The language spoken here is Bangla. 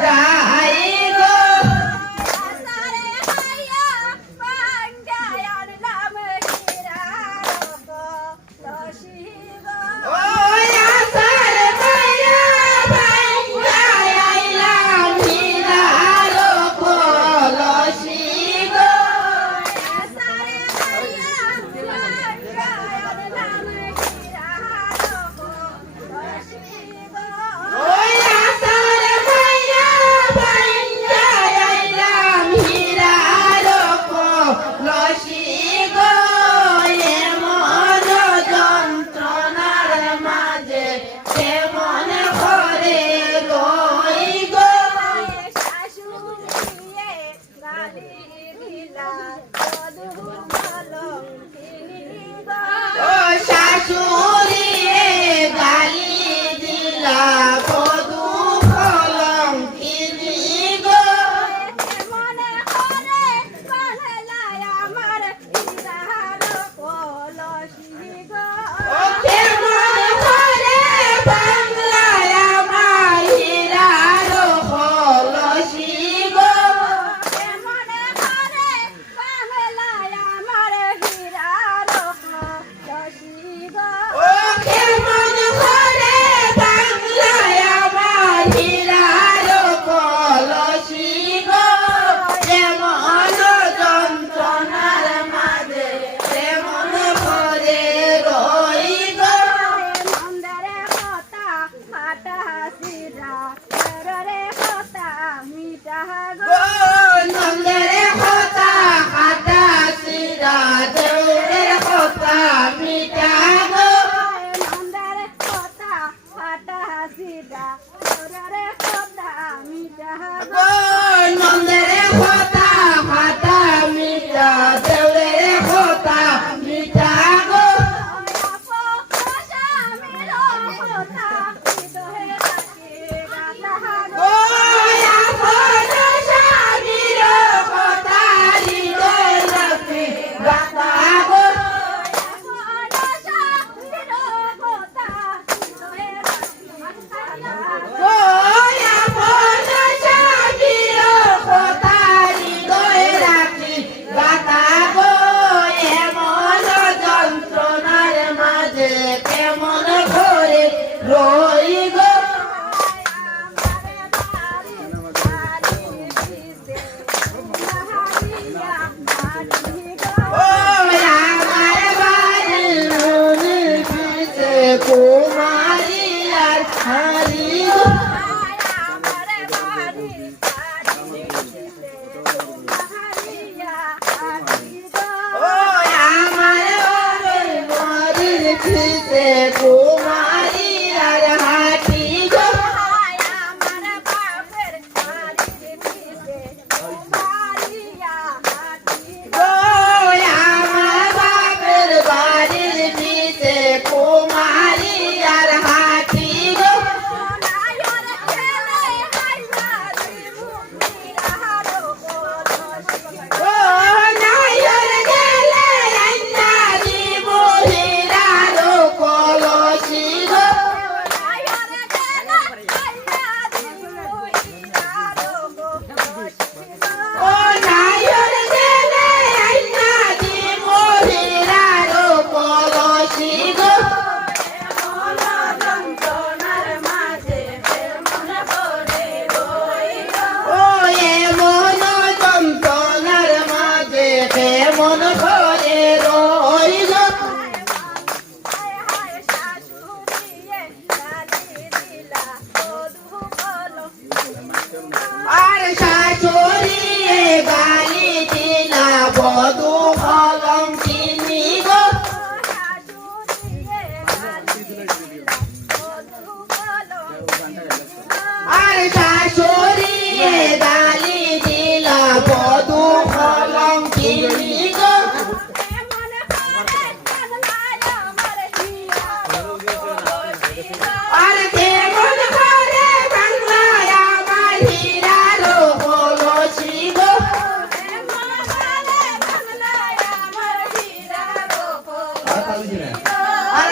যাই গো ওই আসার মায়া ভাঙ্গায় আইলাম হীরার কলসি গো ওই আসার মায়া ভাঙ্গায় আইলাম হীরার কলসি গো এমন যন্ত্রণার মাঝে কেমন করে রই গো ও শাশুড়ি গালি দিলা কদু কলঙ্কিনী গো ও কেমন করে বাংলায় আমার হীরার কলসি গো ও কেমন করে বাংলায় আমার হীরার কলসি গো এমন যন্ত্রণার মাঝে কেমন করে রই গো গো নন্দের কথা কাটা সিরা দেউরের কথা মিটা গো গো নন্দের কথা কাটা মিটা দেউরের কথা মিটা গো গো আপন স্বামীর কথা হৃদয় রাখে গাতা গো গো আপন স্বামীর কথা হৃদয় রাখি গাতা গো এমন যন্ত্রণার মাঝে কেমন করে রই গো ও আমার বাড়ি মনের পিছে কুমারী আর হারি গো ও আমার বাড়ির পিছে কুমারী আর হাতি গো ও আমার বাপের বাড়ির পিছে কুমারী আর হাতি গো ও নাইর গেলে আইনা দিব হীরার কলসি গো ও নাইর গেলে আইনা দিব হীরার কলসি গো ও এমন যন্ত্রণার মাঝে কেমন করে রই গো আর শাশুড়ি গালি দিলা বধূ কলঙ্কিনী গো আর শাশুড়ি গালি দিলা বধূ কলঙ্কিনী গো আর কেমন করে বাংলায় আমার হীরার কলসি গো আর